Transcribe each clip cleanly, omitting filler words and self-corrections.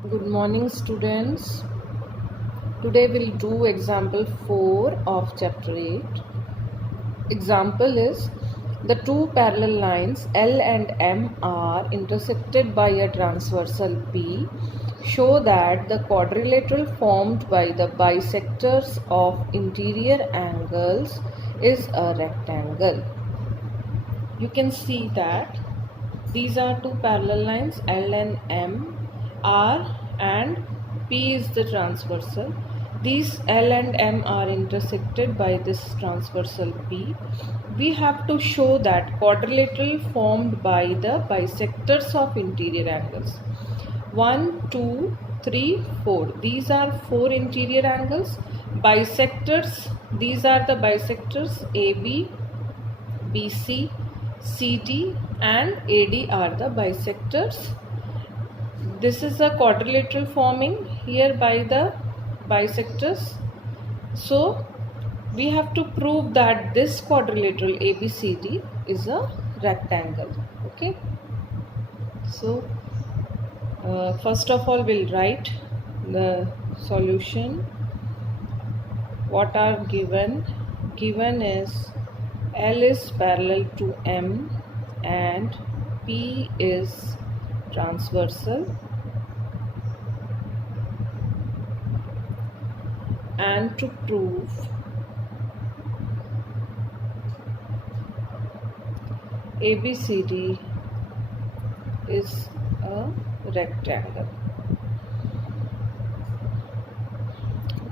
Good morning, students. Today we'll do example 4 of chapter 8. Example is the two parallel lines L and M are intersected by a transversal P. Show that the quadrilateral formed by the bisectors of interior angles is a rectangle. You can see that these are two parallel lines L and M, R and P is the transversal. These L and M are intersected by this transversal P. We have to show that quadrilateral formed by the bisectors of interior angles. 1, 2, 3, 4. These are four interior angles. Bisectors, these are the bisectors AB, BC, CD and AD are the bisectors. This is a quadrilateral forming here by the bisectors. So we have to prove that this quadrilateral ABCD is a rectangle. Okay. So first of all we'll write the solution. What are given? Given is L is parallel to M and P is transversal, and to prove ABCD is a rectangle.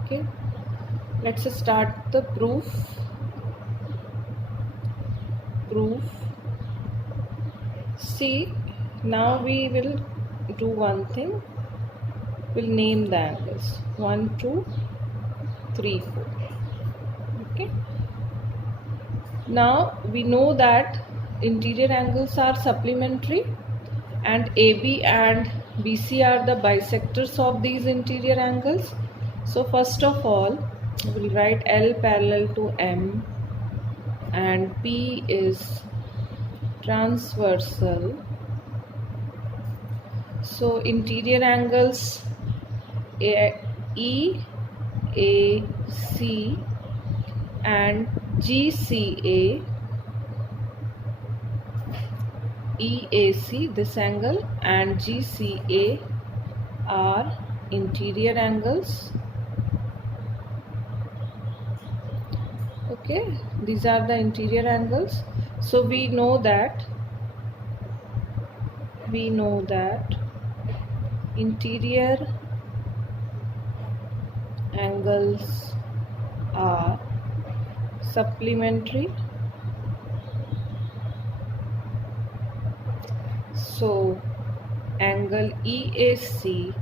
Okay, let's start the proof. See, now we will do one thing. We'll name the angles 1, 2, 3, 4. Okay. Now we know that interior angles are supplementary and AB and BC are the bisectors of these interior angles. So first of all, we'll write L parallel to M and P is transversal. So interior angles EAC and GCA, EAC this angle and GCA are interior angles. Okay, these are the interior angles. So we know that interior angles are supplementary. So angle EAC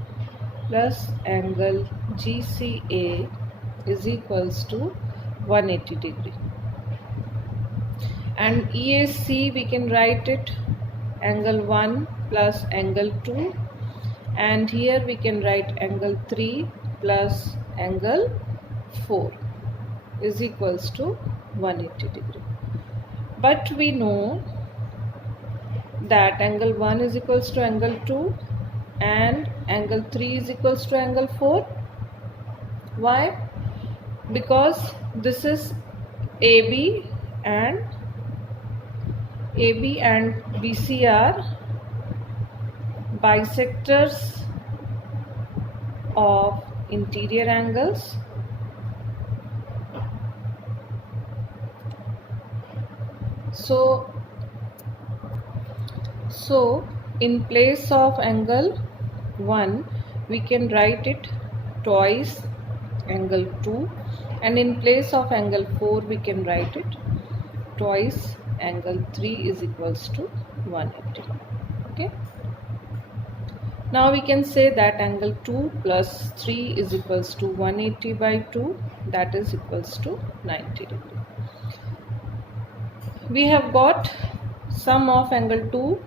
plus angle GCA is equals to 180 degree. And EAC we can write it angle 1 plus angle 2, and here we can write angle 3 plus angle 4 is equals to 180 degree. But we know that angle 1 is equals to angle 2 and angle 3 is equals to angle 4. Why? Because this is AB and BC are bisectors of interior angles. So in place of angle 1 we can write it twice angle 2, and in place of angle 4 we can write it twice angle 3 is equals to 180. Okay. Now we can say that angle 2 plus 3 is equals to 180 by 2, that is equals to 90 degree. We have got sum of angle 2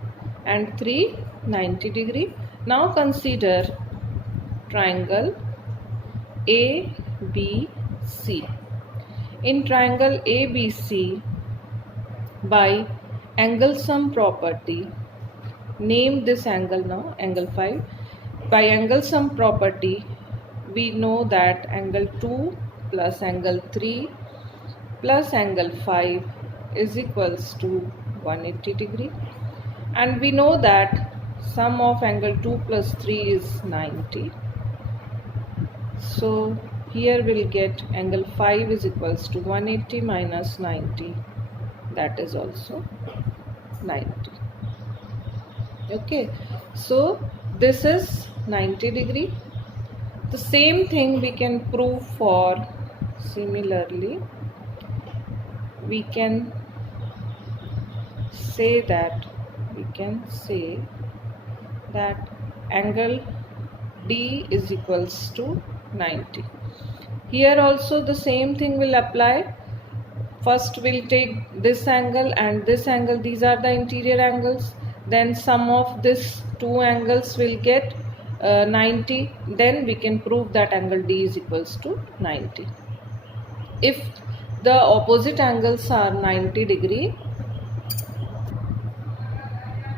and 3 90 degree. Now consider triangle ABC. In triangle ABC, by angle sum property, name this angle now, angle 5. by angle sum property, we know that angle 2 plus angle 3 plus angle 5 is equals to 180 degree, and we know that sum of angle 2 plus 3 is 90. So here we'll get angle 5 is equals to 180 minus 90, that is also 90. Okay, so this is 90 degree. The same thing we can prove for, similarly we can say that angle D is equals to 90. Here also the same thing will apply. First we'll take this angle and this angle, these are the interior angles, then sum of this two angles will get 90, then we can prove that angle D is equals to 90. If the opposite angles are 90 degree,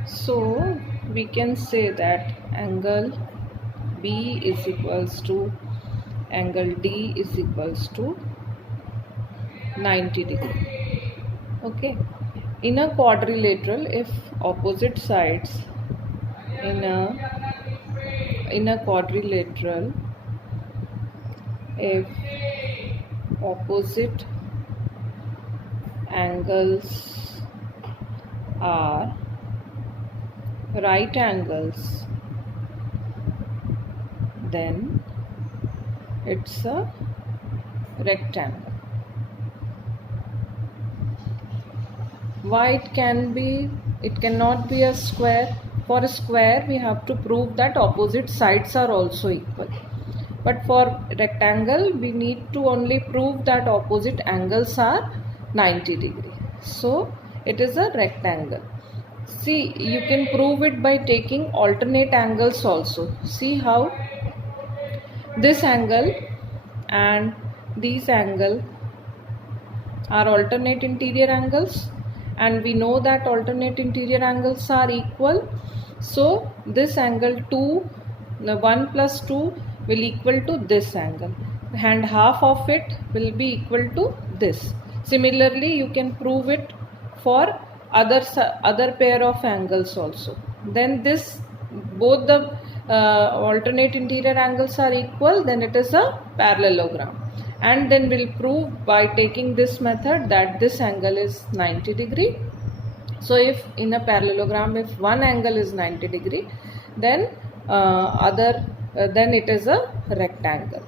so we can say that angle B is equals to angle D is equals to 90 degree. Okay, in a quadrilateral, if opposite sides in a quadrilateral, if opposite angles are right angles, then it's a rectangle. Why it cannot be a square? For a square we have to prove that opposite sides are also equal, but for rectangle we need to only prove that opposite angles are 90 degree. So it is a rectangle. See, you can prove it by taking alternate angles also. See how this angle and these angle are alternate interior angles, and we know that alternate interior angles are equal. So this angle 2, the 1 plus 2 will equal to this angle, and half of it will be equal to this. Similarly, you can prove it for other pair of angles also. Then this, both the alternate interior angles are equal, then it is a parallelogram, and then we'll prove by taking this method that this angle is 90 degree. So if in a parallelogram, if one angle is 90 degree, then then it is a rectangle.